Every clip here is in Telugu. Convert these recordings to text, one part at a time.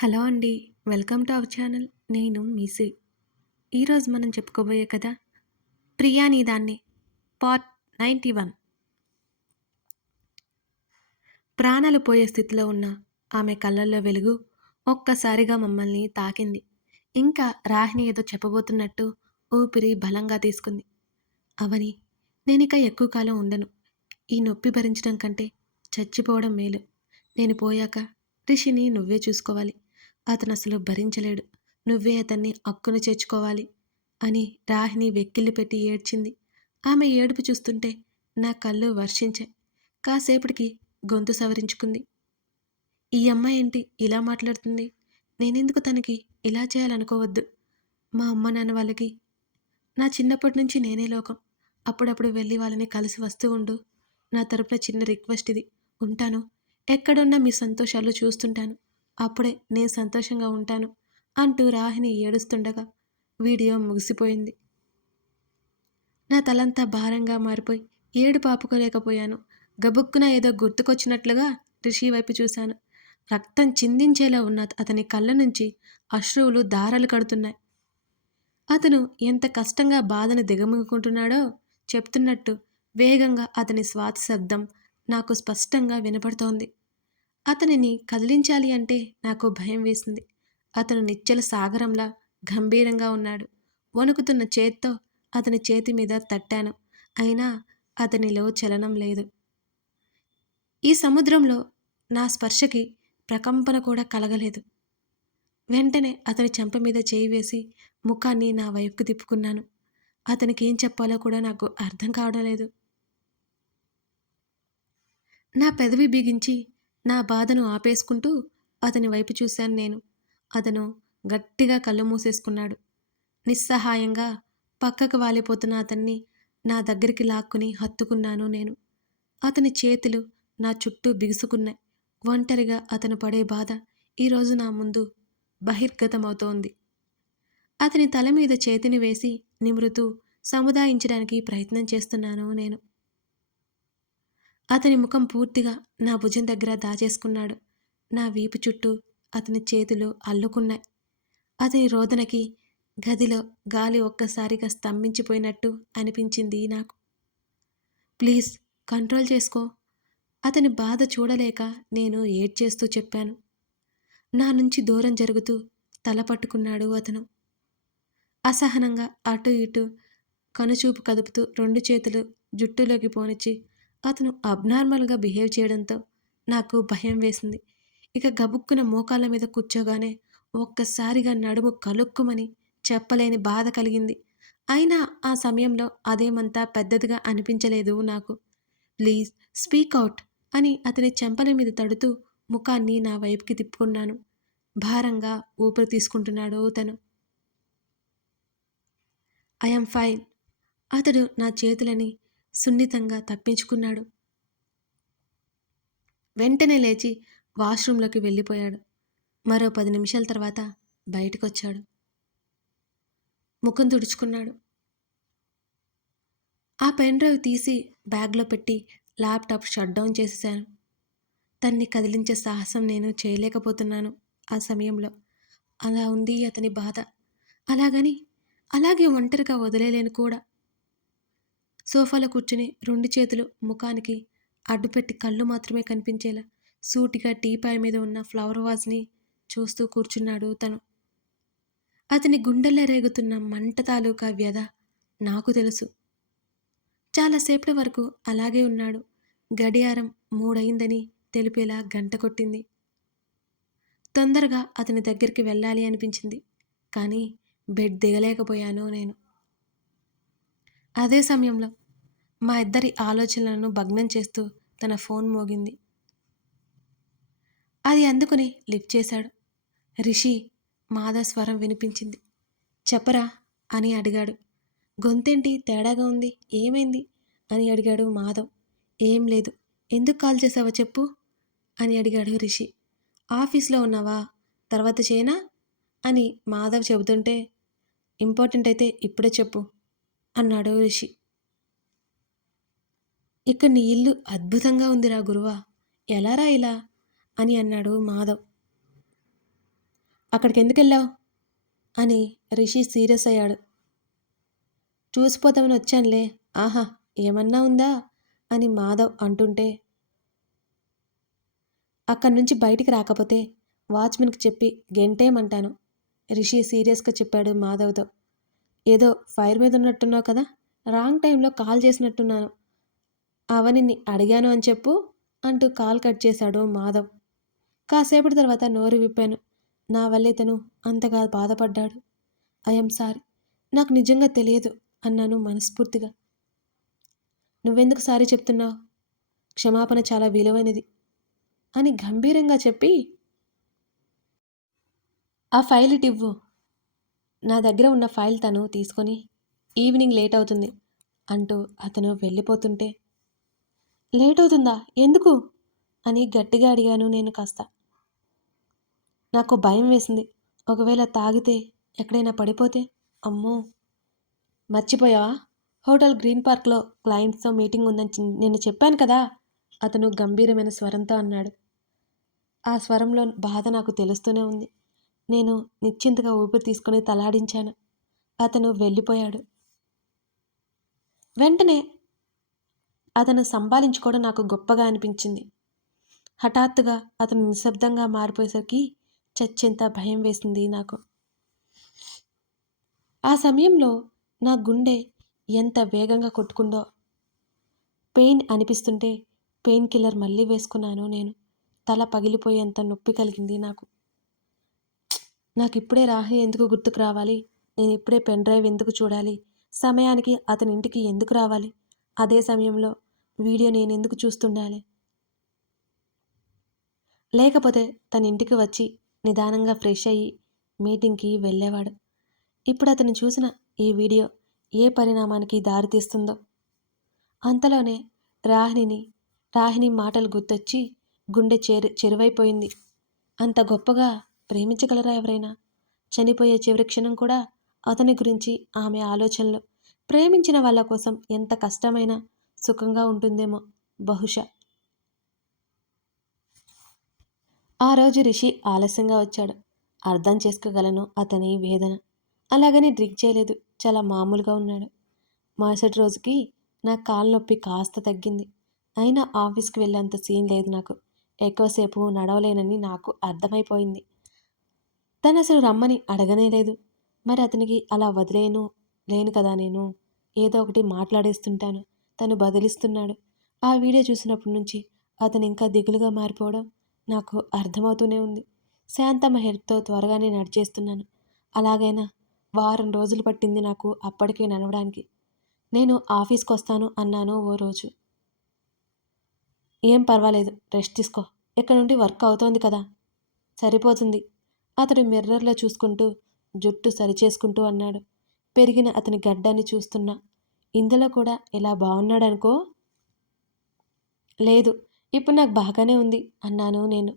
హలో అండి. Welcome to our channel. నేను మీ సి. ఈరోజు మనం చెప్పుకోబోయే కథ 'ప్రియా నీదాన్ని' పార్ట్ 91. ప్రాణాలు పోయే స్థితిలో ఉన్న ఆమె కళ్ళల్లో వెలుగు ఒక్కసారిగా మమ్మల్ని తాకింది. ఇంకా రాహిణి ఏదో చెప్పబోతున్నట్టు ఊపిరి బలంగా తీసుకుంది. అవని, నేనిక ఎక్కువ కాలం ఉండను. ఈ నొప్పి భరించడం కంటే చచ్చిపోవడం మేలు. నేను పోయాక రిషిని నువ్వే చూసుకోవాలి. అతనసలు భరించలేడు. నువ్వే అతన్ని అక్కున చేర్చుకోవాలి అని రాహిణి వెక్కిళ్ళు పెట్టి ఏడ్చింది. ఆమె ఏడుపు చూస్తుంటే నా కళ్ళు వర్షించాయి. కాసేపటికి గొంతు సవరించుకుంది. ఈ అమ్మాయి ఏంటి ఇలా మాట్లాడుతుంది? నేనెందుకు తనకి ఇలా చేయాలనుకోవద్దు. మా అమ్మ నాన్న వాళ్ళకి నా చిన్నప్పటి నుంచి నేనే లోకం. అప్పుడప్పుడు వెళ్ళి వాళ్ళని కలిసి వస్తూ ఉండు. నా తరపున చిన్న రిక్వెస్ట్ ఇది. ఉంటాను. ఎక్కడున్నా మీ సంతోషాలు చూస్తుంటాను. అప్పుడే నేను సంతోషంగా ఉంటాను అంటూ రాహిణి ఏడుస్తుండగా వీడియో ముగిసిపోయింది. నా తలంతా భారంగా మారిపోయి ఏడుపు ఆపుకోలేకపోయాను. గబుక్కున ఏదో గుర్తుకొచ్చినట్లుగా రిషి వైపు చూశాను. రక్తం చిందించేలా ఉన్న అతని కళ్ళ నుంచి అశ్రువులు దారాలు కడుతున్నాయి. అతను ఎంత కష్టంగా బాధను దిగమింగుకుంటున్నాడో చెప్తున్నట్టు వేగంగా అతని శ్వాస శబ్దం నాకు స్పష్టంగా వినపడుతోంది. అతనిని కదిలించాలి అంటే నాకు భయం వేసింది. అతను నిశ్చల సాగరంలా గంభీరంగా ఉన్నాడు. వణుకుతున్న చేత్తో అతని చేతి మీద తట్టాను. అయినా అతనిలో చలనం లేదు. ఈ సముద్రంలో నా స్పర్శకి ప్రకంపన కూడా కలగలేదు. వెంటనే అతని చెంప మీద చేయి వేసి ముఖాన్ని నా వైపుకు తిప్పుకున్నాను. అతనికి ఏం చెప్పాలో కూడా నాకు అర్థం కావడం లేదు. నా పెదవి బిగించి నా బాధను ఆపేసుకుంటూ అతని వైపు చూశాను నేను. అతను గట్టిగా కళ్ళు మూసేసుకున్నాడు. నిస్సహాయంగా పక్కకు వాలిపోతున్న అతన్ని నా దగ్గరికి లాక్కుని హత్తుకున్నాను నేను. అతని చేతులు నా చుట్టూ బిగుసుకున్నాయి. ఒంటరిగా అతను పడే బాధ ఈరోజు నా ముందు బహిర్గతమవుతోంది. అతని తల మీద చేతిని వేసి నిమురుతూ సముదాయించడానికి ప్రయత్నం చేస్తున్నాను నేను. అతని ముఖం పూర్తిగా నా భుజం దగ్గర దాచేసుకున్నాడు. నా వీపు చుట్టూ అతని చేతులు అల్లుకున్నాయి. అతని రోదనకి గదిలో గాలి ఒక్కసారిగా స్తంభించిపోయినట్టు అనిపించింది నాకు. ప్లీజ్ కంట్రోల్ చేసుకో. అతని బాధ చూడలేక నేను ఏడ్చేస్తూ చెప్పాను. నా నుంచి దూరం జరుగుతూ తల పట్టుకున్నాడు అతను. అసహనంగా అటు ఇటు కనుచూపు కదుపుతూ రెండు చేతులు జుట్టులోకి పోనిచ్చి అతను అబ్నార్మల్గా బిహేవ్ చేయడంతో నాకు భయం వేసింది. ఇక గబుక్కున మోకాళ్ళ మీద కూర్చోగానే ఒక్కసారిగా నడుము కలుక్కుమని చెప్పలేని బాధ కలిగింది. అయినా ఆ సమయంలో అదేమంతా పెద్దదిగా అనిపించలేదు నాకు. ప్లీజ్ స్పీక్ అవుట్ అని అతని చెంపల మీద తడుతూ ముఖాన్ని నా వైపుకి తిప్పుకున్నాను. భారంగా ఊపిరి తీసుకుంటున్నాడు తను. I'm fine. అతడు నా చేతులని సున్నితంగా తప్పించుకున్నాడు. వెంటనే లేచి వాష్రూంలోకి వెళ్ళిపోయాడు. మరో 10 నిమిషాల తర్వాత బయటకొచ్చాడు. ముఖం తుడుచుకున్నాడు. ఆ పెన్ డ్రైవ్ తీసి బ్యాగ్లో పెట్టి ల్యాప్టాప్ షట్ డౌన్ చేసేశాను. తన్ని కదిలించే సాహసం నేను చేయలేకపోతున్నాను ఆ సమయంలో. అలా ఉంది అతని బాధ. అలాగే ఒంటరిగా వదిలేలేను కూడా. సోఫాలో కూర్చుని రెండు చేతులు ముఖానికి అడ్డుపెట్టి కళ్ళు మాత్రమే కనిపించేలా సూటిగా టీపాయ్ మీద ఉన్న ఫ్లవర్ వాజ్ని చూస్తూ కూర్చున్నాడు తను. అతని గుండెల్లో రేగుతున్న మంట తాలూకా వ్యధ నాకు తెలుసు. చాలాసేపటి వరకు అలాగే ఉన్నాడు. గడియారం 3 అయిందని తెలిపేలా గంట కొట్టింది. తొందరగా అతని దగ్గరికి వెళ్ళాలి అనిపించింది. కానీ బెడ్ దిగలేకపోయాను నేను. అదే సమయంలో మా ఇద్దరి ఆలోచనలను భగ్నం చేస్తూ తన ఫోన్ మోగింది. అది అందుకుని లిఫ్ట్ చేశాడు. రిషి. మాధవ్ స్వరం వినిపించింది. చెప్పరా అని అడిగాడు. గొంతేంటి తేడాగా ఉంది, ఏమైంది అని అడిగాడు మాధవ్. ఏం లేదు. ఎందుకు కాల్ చేసావో చెప్పు అని అడిగాడు రిషి. ఆఫీస్లో ఉన్నావా, తర్వాత చేయనా అని మాధవ్ చెబుతుంటే, ఇంపార్టెంట్ అయితే ఇప్పుడే చెప్పు అన్నాడు రిషి. ఇక నీ ఇల్లు అద్భుతంగా ఉందిరా గురువా, ఎలారా ఇలా అని అన్నాడు మాధవ్. అక్కడికెందుకెళ్ళావు అని రిషి సీరియస్ అయ్యాడు. చూసిపోదామని వచ్చానులే. ఆహా, ఏమన్నా ఉందా అని మాధవ్ అంటుంటే, అక్కడి నుంచి బయటికి రాకపోతే వాచ్మెన్కి చెప్పి గెంటేయమంటాను రిషి సీరియస్గా చెప్పాడు మాధవ్తో. ఏదో ఫైర్ మీద ఉన్నట్టున్నావు కదా, రాంగ్ టైంలో కాల్ చేసినట్టున్నాను, అవనిని అడిగాను అని చెప్పు అంటూ కాల్ కట్ చేశాడు మాధవ్. కాసేపటి తర్వాత నోరు విప్పాను. నా వల్లే తను అంతగా బాధపడ్డాడు. ఐఎమ్ సారీ, నాకు నిజంగా తెలియదు అన్నాను మనస్ఫూర్తిగా. నువ్వెందుకు సారీ చెప్తున్నావు, క్షమాపణ చాలా విలువైనది అని గంభీరంగా చెప్పి, ఆ ఫైల్ ఇటివ్వు. నా దగ్గర ఉన్న ఫైల్ తను తీసుకొని ఈవినింగ్ లేట్ అవుతుంది అంటూ అతను వెళ్ళిపోతుంటే, లేట్ అవుతుందా, ఎందుకు అని గట్టిగా అడిగాను నేను కాస్త. నాకు భయం వేసింది. ఒకవేళ తాగితే ఎక్కడైనా పడిపోతే. అమ్మో, మర్చిపోయావా, హోటల్ గ్రీన్ పార్క్లో క్లయింట్స్తో మీటింగ్ ఉందని నేను చెప్పాను కదా అతను గంభీరమైన స్వరంతో అన్నాడు. ఆ స్వరంలో బాధ నాకు తెలుస్తూనే ఉంది. నేను నిశ్చింతగా ఊపిరి తీసుకుని తలాడించాను. అతను వెళ్ళిపోయాడు. వెంటనే అతను సంభాళించుకోవడం నాకు గొప్పగా అనిపించింది. హఠాత్తుగా అతను నిశ్శబ్దంగా మారిపోయేసరికి చచ్చెంత భయం వేసింది నాకు. ఆ సమయంలో నా గుండె ఎంత వేగంగా కొట్టుకుందో. పెయిన్ అనిపిస్తుంటే పెయిన్ కిల్లర్ మళ్ళీ వేసుకున్నాను నేను. తల పగిలిపోయేంత నొప్పి కలిగింది నాకు. నాకిప్పుడే రాహి ఎందుకు గుర్తుకు రావాలి, నేను ఇప్పుడే పెన్ డ్రైవ్ ఎందుకు చూడాలి, సమయానికి అతని ఇంటికి ఎందుకు రావాలి, అదే సమయంలో వీడియో నేను ఎందుకు చూస్తుండాలి, లేకపోతే తన ఇంటికి వచ్చి నిదానంగా ఫ్రెష్ అయ్యి మీటింగ్కి వెళ్ళేవాడు. ఇప్పుడు అతను చూసిన ఈ వీడియో ఏ పరిణామానికి దారితీస్తుందో. అంతలోనే రాహిణి మాటలు గుర్తొచ్చి గుండె చెరువైపోయింది. అంత గొప్పగా ప్రేమించగలరా ఎవరైనా? చనిపోయే చివరి క్షణం కూడా అతని గురించి ఆమె ఆలోచనలు. ప్రేమించిన వాళ్ళ కోసం ఎంత కష్టమైనా సుఖంగా ఉంటుందేమో బహుశా. ఆ రోజు రిషి ఆలస్యంగా వచ్చాడు. అర్థం చేసుకోగలను అతని వేదన. అలాగని డ్రింక్ చేయలేదు, చాలా మామూలుగా ఉన్నాడు. మరుసటి రోజుకి నా కాలు నొప్పి కాస్త తగ్గింది. అయినా ఆఫీస్కి వెళ్ళేంత సీన్ లేదు నాకు. ఎక్కువసేపు నడవలేనని నాకు అర్థమైపోయింది. తను అసలు రమ్మని అడగనే లేదు. మరి అతనికి అలా లేను కదా నేను. ఏదో ఒకటి మాట్లాడేస్తుంటాను, తను బదిలిస్తున్నాడు. ఆ వీడియో చూసినప్పటి నుంచి అతను ఇంకా దిగులుగా మారిపోవడం నాకు అర్థమవుతూనే ఉంది. శాంతమ్మ హెల్ప్తో త్వరగానే నడిచేస్తున్నాను. అలాగైనా వారం రోజులు పట్టింది నాకు అప్పటికే నడవడానికి. నేను ఆఫీస్కి వస్తాను అన్నాను ఓ రోజు. ఏం పర్వాలేదు, రెస్ట్ తీసుకో, ఇక్కడ నుండి వర్క్ అవుతోంది కదా, సరిపోతుంది అతడు మిర్రర్లో చూసుకుంటూ జుట్టు సరిచేసుకుంటూ అన్నాడు. పెరిగిన అతని గడ్డాన్ని చూస్తున్నా. ఇందులో కూడా ఇలా బాగున్నాడనుకో. లేదు, ఇప్పుడు నాకు బాగానే ఉంది అన్నాను నేను.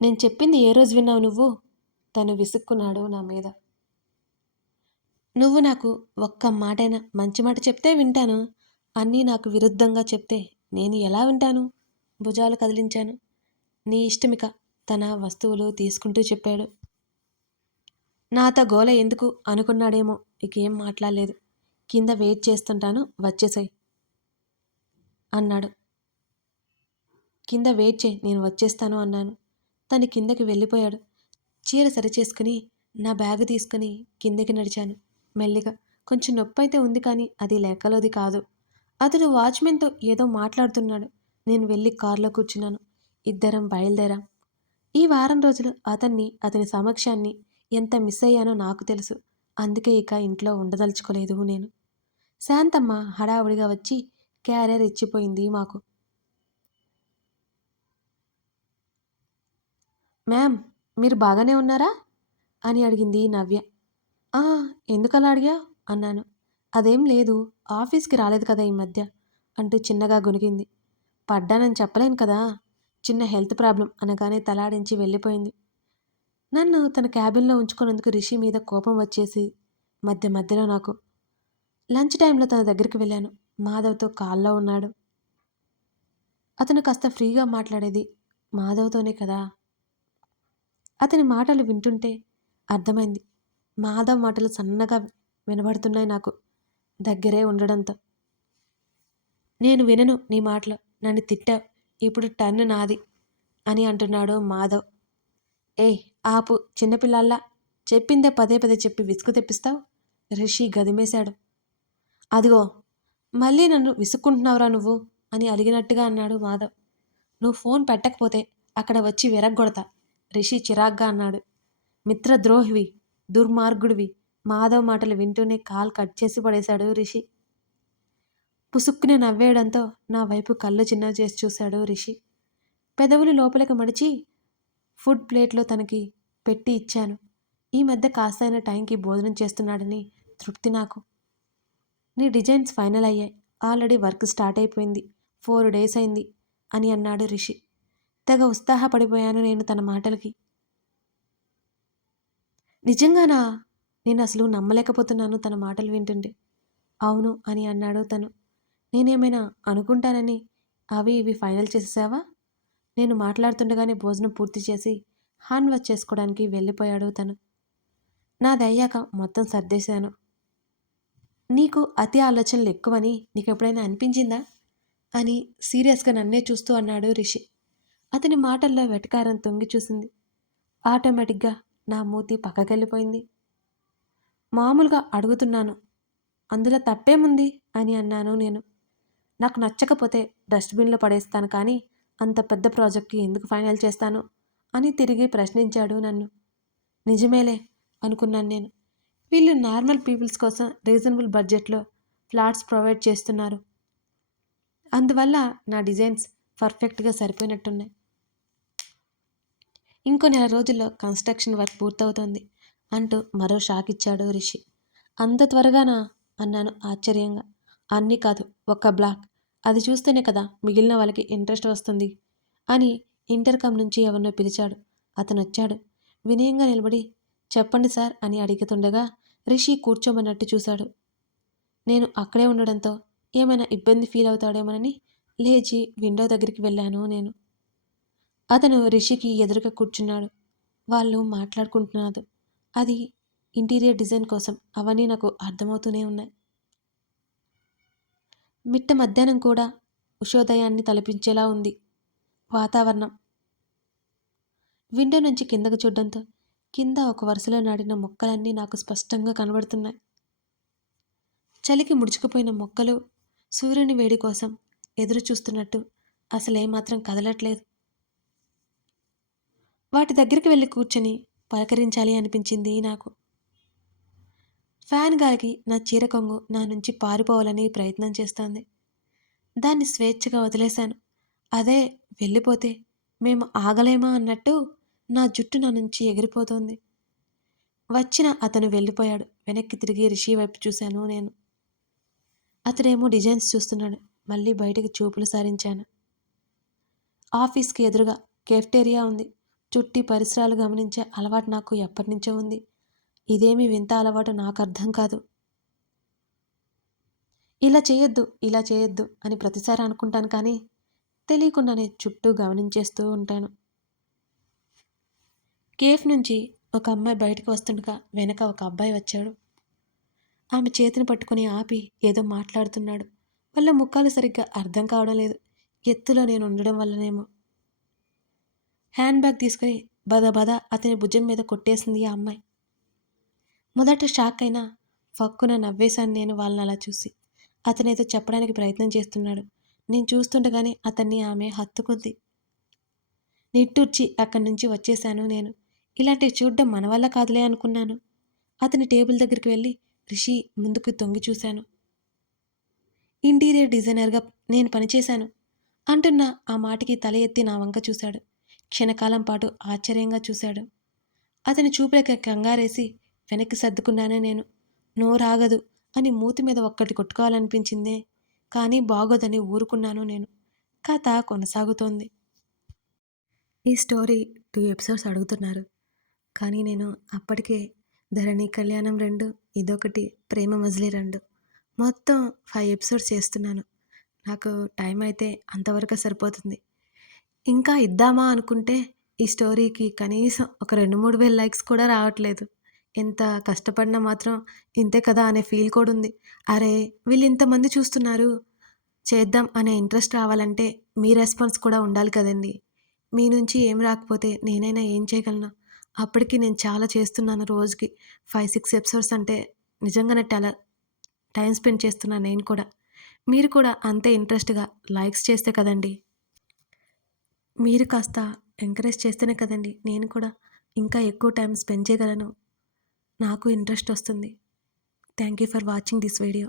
నేను చెప్పింది ఏ రోజు విన్నావు నువ్వు? తను విసుక్కున్నాడు నా మీద. నువ్వు నాకు ఒక్క మాటైనా మంచి మాట చెప్తే వింటాను. అన్నీ నాకు విరుద్ధంగా చెప్తే నేను ఎలా వింటాను? భుజాలు కదిలించాను. నీ ఇష్టమిక, తన వస్తువులు తీసుకుంటూ చెప్పాడు. నాతో గోల ఎందుకు అనుకున్నాడేమో. ఇకేం మాట్లాడలేదు. కింద వెయిట్ చేస్తుంటాను, వచ్చేసాయి అన్నాడు. కింద వెయిట్ చేయి, నేను వచ్చేస్తాను అన్నాను. తను కిందకి వెళ్ళిపోయాడు. చీర సరిచేసుకుని నా బ్యాగ్ తీసుకుని కిందకి నడిచాను మెల్లిగా. కొంచెం నొప్పి అయితే ఉంది, కానీ అది లెక్కలోది కాదు. అతడు వాచ్మెన్తో ఏదో మాట్లాడుతున్నాడు. నేను వెళ్ళి కారులో కూర్చున్నాను. ఇద్దరం బయలుదేరాం. ఈ వారం రోజులు అతని సమక్షాన్ని ఎంత మిస్ అయ్యానో నాకు తెలుసు. అందుకే ఇక ఇంట్లో ఉండదలుచుకోలేదు నేను. శాంతమ్మ హడావుడిగా వచ్చి క్యారియర్ ఇచ్చిపోయింది మాకు. మ్యామ్, మీరు బాగానే ఉన్నారా అని అడిగింది నవ్య. ఆ, ఎందుకలా అడిగా అన్నాను. అదేం లేదు, ఆఫీస్కి రాలేదు కదా ఈ మధ్య అంటూ చిన్నగా గొనిగింది. పడ్డానని చెప్పలేను కదా, చిన్న హెల్త్ ప్రాబ్లం అనగానే తలాడించి వెళ్ళిపోయింది. నన్ను తన క్యాబిన్లో ఉంచుకున్నందుకు రిషి మీద కోపం వచ్చేసి మధ్యలో నాకు. లంచ్ టైంలో తన దగ్గరికి వెళ్ళాను. మాధవ్తో కాల్లో ఉన్నాడు. అతను కాస్త ఫ్రీగా మాట్లాడేది మాధవ్తోనే కదా. అతని మాటలు వింటుంటే అర్థమైంది. మాధవ్ మాటలు సన్నగా వినబడుతున్నాయి నాకు, దగ్గరే ఉండడంతో. నేను వినను నీ మాటలు. నన్ను తిట్టావు. ఇప్పుడు టర్న్ నాది అని అంటున్నాడు మాధవ్. ఏయ్ ఆపు చిన్నపిల్లల్లా. చెప్పిందే పదే పదే చెప్పి విసుగు తెప్పిస్తావు. రిషి గదిమేశాడు. అదిగో మళ్ళీ నన్ను విసుక్కుంటున్నావురా నువ్వు అని అలిగినట్టుగా అన్నాడు మాధవ్. నువ్వు ఫోన్ పెట్టకపోతే అక్కడ వచ్చి విరగ్గొడతా రిషి చిరాగ్గా అన్నాడు. మిత్రద్రోహివి, దుర్మార్గుడివి. మాధవ్ మాటలు వింటూనే కాల్ కట్ చేసి పడేశాడు రిషి. పుసుక్కునే నవ్వేయడంతో నా వైపు కళ్ళు చిన్నవి చేసి చూశాడు రిషి. పెదవులు లోపలికి మడిచి ఫుడ్ ప్లేట్లో తనకి పెట్టి ఇచ్చాను. ఈ మధ్య కాస్తైన టైంకి భోజనం చేస్తున్నాడని తృప్తి నాకు. నీ డిజైన్స్ ఫైనల్ అయ్యాయి. ఆల్రెడీ వర్క్ స్టార్ట్ అయిపోయింది. 4 days అయింది అని అన్నాడు రిషి. తెగ ఉత్సాహపడిపోయాను నేను తన మాటలకి. నిజంగానా? నేను అసలు నమ్మలేకపోతున్నాను తన మాటలు వింటుంటే. అవును అని అన్నాడు తను. నేనేమైనా అనుకుంటానని అవి ఇవి ఫైనల్ చేసేసావా? నేను మాట్లాడుతుండగానే భోజనం పూర్తి చేసి హ్యాండ్ వాష్ చేసుకోవడానికి వెళ్ళిపోయాడు తను. నాది అయ్యాక మొత్తం సర్దేశాను. నీకు అతి ఆలోచనలు ఎక్కువని నీకెప్పుడైనా అనిపించిందా అని సీరియస్గా నన్నే చూస్తూ అన్నాడు రిషి. అతని మాటల్లో వెటకారం తొంగి చూసింది. ఆటోమేటిక్గా నా మూతి పక్కకెళ్ళిపోయింది. మామూలుగా అడుగుతున్నాను, అందులో తప్పేముంది అని అన్నాను నేను. నాకు నచ్చకపోతే డస్ట్బిన్లో పడేస్తాను, కానీ అంత పెద్ద ప్రాజెక్ట్కి ఎందుకు ఫైనల్ చేస్తాను అని తిరిగి ప్రశ్నించాడు నన్ను. నిజమేలే అనుకున్నాను నేను. వీళ్ళు నార్మల్ పీపుల్స్ కోసం రీజనబుల్ బడ్జెట్లో ఫ్లాట్స్ ప్రొవైడ్ చేస్తున్నారు. అందువల్ల నా డిజైన్స్ పర్ఫెక్ట్గా సరిపోయినట్టున్నాయి. ఇంకో 1 నెల రోజుల్లో కన్స్ట్రక్షన్ వర్క్ పూర్తవుతుంది అంటూ మరో షాక్ ఇచ్చాడు రిషి. అంత త్వరగానా అన్నాను ఆశ్చర్యంగా. అన్నీ కాదు, ఒక్క బ్లాక్. అది చూస్తేనే కదా మిగిలిన వాళ్ళకి ఇంట్రెస్ట్ వస్తుంది అని ఇంటర్కమ్ నుంచి ఎవరినో పిలిచాడు. అతను వచ్చాడు. వినయంగా నిలబడి చెప్పండి సార్ అని అడుగుతుండగా రిషి కూర్చోమన్నట్టు చూశాడు. నేను అక్కడే ఉండడంతో ఏమైనా ఇబ్బంది ఫీల్ అవుతాడేమోనని లేచి విండో దగ్గరికి వెళ్ళాను నేను. అతను రిషికి ఎదురుగా కూర్చున్నాడు. వాళ్ళు మాట్లాడుకుంటున్నారు. అది ఇంటీరియర్ డిజైన్ కోసం. అవన్నీ నాకు అర్థమవుతూనే ఉన్నాయి. మిట్ట మధ్యాహ్నం కూడా ఉషోదయాన్ని తలపించేలా ఉంది వాతావరణం. విండో నుంచి కిందకు చూడడంతో కింద ఒక వరుసలో నాటిన మొక్కలన్నీ నాకు స్పష్టంగా కనబడుతున్నాయి. చలికి ముడుచుకుపోయిన మొక్కలు సూర్యుని వేడి కోసం ఎదురు చూస్తున్నట్టు అసలేమాత్రం కదలట్లేదు. వాటి దగ్గరికి వెళ్ళి కూర్చొని పలకరించాలి అనిపించింది నాకు. ఫ్యాన్ గాలికి నా చీర కొంగు నా నుంచి పారిపోవాలని ప్రయత్నం చేస్తోంది. దాన్ని స్వేచ్ఛగా వదిలేశాను. అదే వెళ్ళిపోతే మేము ఆగలేమా అన్నట్టు నా జుట్టు నా నుంచి ఎగిరిపోతోంది. వచ్చిన అతను వెళ్ళిపోయాడు. వెనక్కి తిరిగి రిషి వైపు చూశాను నేను. అతడేమో డిజైన్స్ చూస్తున్నాడు. మళ్ళీ బయటికి చూపులు సారించాను. ఆఫీస్కి ఎదురుగా కెఫ్టేరియా ఉంది. చుట్టి పరిసరాలు గమనించే అలవాటు నాకు ఎప్పటినుంచో ఉంది. ఇదేమీ వింత అలవాటు నాకు అర్థం కాదు. ఇలా చేయొద్దు, ఇలా చేయొద్దు అని ప్రతిసారి అనుకుంటాను, కానీ తెలియకుండానే చుట్టూ గమనించేస్తూ ఉంటాను. కేఫ్ నుంచి ఒక అమ్మాయి బయటకు వస్తుండగా వెనక ఒక అబ్బాయి వచ్చాడు. ఆమె చేతిని పట్టుకుని ఆపి ఏదో మాట్లాడుతున్నాడు. వాళ్ళ ముఖాలు సరిగ్గా అర్థం కావడం లేదు. ఎత్తులో నేను ఉండడం వల్లనేమో. హ్యాండ్ బ్యాగ్ తీసుకుని బద బద అతని భుజం మీద కొట్టేసింది ఆ అమ్మాయి. మొదట షాక్ అయినా ఫక్కున నవ్వేశాను నేను వాళ్ళని అలా చూసి. అతనేదో చెప్పడానికి ప్రయత్నం చేస్తున్నాడు. నేను చూస్తుండగానే అతన్ని ఆమె హత్తుకుంది. నిట్టూర్చి అక్కడి నుంచి వచ్చేశాను నేను. ఇలాంటివి చూడ్డం మన వల్ల కాదులే అనుకున్నాను. అతని టేబుల్ దగ్గరికి వెళ్ళి రిషి ముందుకు తొంగి చూశాను. ఇంటీరియర్ డిజైనర్గా నేను పనిచేశాను అంటున్న ఆ మాటకి తల ఎత్తి నా వంక చూశాడు. క్షణకాలం పాటు ఆశ్చర్యంగా చూశాడు. అతని చూపులకి కంగారేసి వెనక్కి సర్దుకున్నాను నేను. నోరాగదు అని మూతి మీద ఒక్కటి కొట్టుకోవాలనిపించిందే, కానీ బాగోదని ఊరుకున్నాను నేను. కథ కొనసాగుతోంది. ఈ స్టోరీ 2 episodes అడుగుతున్నారు, కానీ నేను అప్పటికే ధరణి కళ్యాణం 2, ఇదొకటి ప్రేమ మజిలీ 2, మొత్తం 5 episodes చేస్తున్నాను. నాకు టైం అయితే అంతవరకు సరిపోతుంది. ఇంకా ఇద్దామా అనుకుంటే ఈ స్టోరీకి కనీసం ఒక 2, 3,000 లైక్స్ కూడా రావట్లేదు. ఎంత కష్టపడినా మాత్రం ఇంతే కదా అనే ఫీల్ కూడా ఉంది. అరే! వీళ్ళు ఇంతమంది చూస్తున్నారు. చేద్దాం అనే ఇంట్రెస్ట్ రావాలంటే మీ రెస్పాన్స్ కూడా ఉండాలి కదండీ! మీ నుంచి ఏం రాకపోతే నేనైనా ఏం చేయగలను? అప్పటికి నేను చాలా చేస్తున్నాను రోజుకి 5, 6 ఎపిసోడ్స్ అంటే నిజంగానే టైమ్ స్పెండ్ చేస్తున్నాను నేను కూడా. మీరు కూడా అంతే ఇంట్రెస్ట్‌గా లైక్స్ చేస్తే కదండీ! మీరు కాస్త ఎంకరేజ్ చేస్తేనే కదండీ నేను కూడా ఇంకా ఎక్కువ టైమ్ స్పెండ్ చేయగలను. నాకు ఇంట్రెస్ట్ వస్తుంది. Thank you for watching this video.